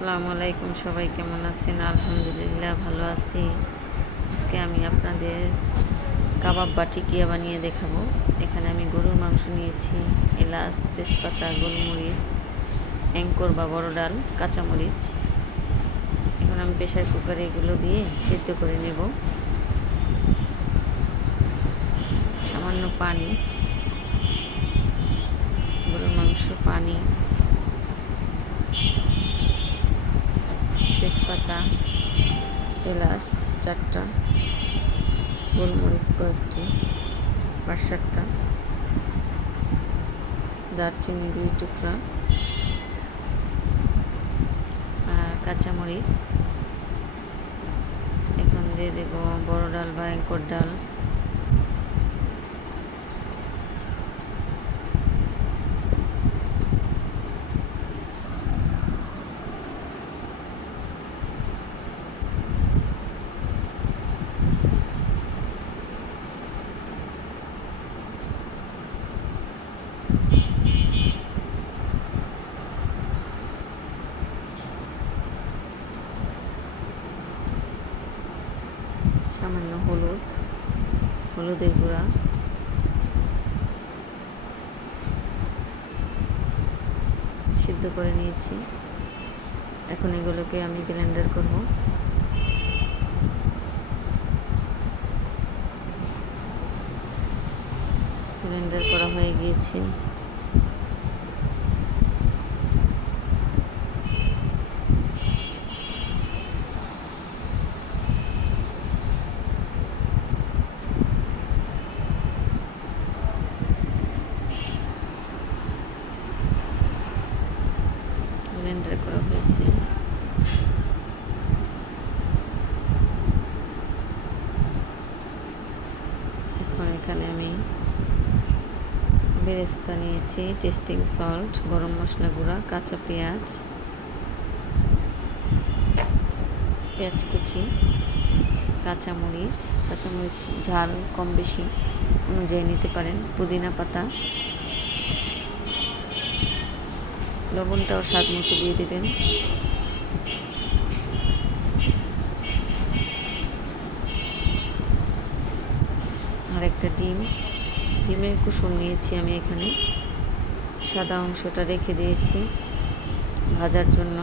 আসসালামু আলাইকুম, সবাই কেমন আছেন? আলহামদুলিল্লাহ ভালো আছি। আজকে আমি আপনাদের কাবাব বা টিকিয়া বানিয়ে দেখাবো। এখানে আমি গরুর মাংস নিয়েছি, এলাচ, তেজপাতা, গোলমরিচ, অ্যাঙ্কর বা বড় ডাল, কাঁচামরিচ। এখন আমি প্রেশার কুকারে এগুলো দিয়ে সিদ্ধ করে নেব। সামান্য পানি, গরুর মাংস, পানি, তেজপাতা, এলাচ 4টা, গোলমরিচ কয়েকটি, 5-7টা, দারচিনি 2 টুকরা, আর কাঁচামরিচ। এখন দিয়ে দেব বড় ডাল বা অ্যাঙ্কর ডাল, সামান্য হলুদের গুঁড়া, সিদ্ধ করে নিয়েছি। এখন এগুলোকে আমি ব্লেন্ডার করব। ব্লেন্ডার করা হয়ে গিয়েছে। ব্লেন্ডার করা হয়েছে। এখন এখানে আমি বেরেস্তা নিয়েছি, টেস্টিং সল্ট, গরম মশলা গুঁড়া, কাঁচা পেঁয়াজ কুচি, কাঁচামরিচ ঝাল কম বেশি অনুযায়ী নিতে পারেন, পুদিনা পাতা, লবণটাও স্বাদ মতো দিয়ে দেবেন। আর একটা ডিমের কুসুম নিয়েছি আমি এখানে, সাদা অংশটা রেখে দিয়েছি ভাজার জন্য।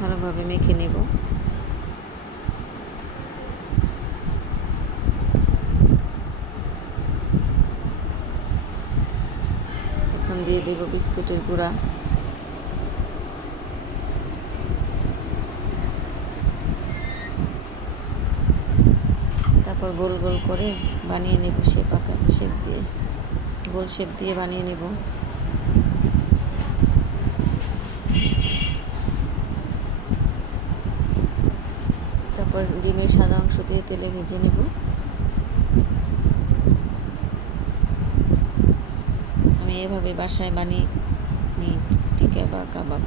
ভালোভাবে মেখে নেব। এখন দিয়ে দেব বিস্কুটের গুঁড়া, তারপর গোল গোল করে বানিয়ে নেব, গোল শেপ দিয়ে বানিয়ে নেব। তারপর ডিমের সাদা অংশ দিয়ে তেলে ভেজে নেব। আমি এভাবে বাসায় বানিয়ে নিই টিকা বা কাবাব।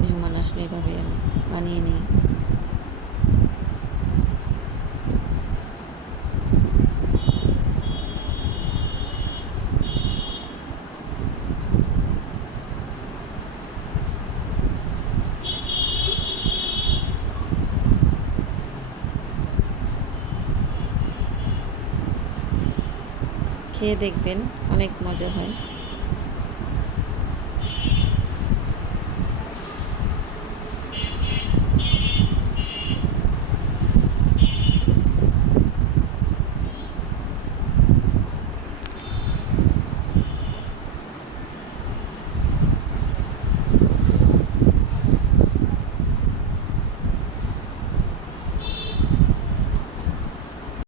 মেহমান আসলে এভাবে আমি বানিয়ে নিই। খেয়ে দেখবেন, অনেক মজা হয়।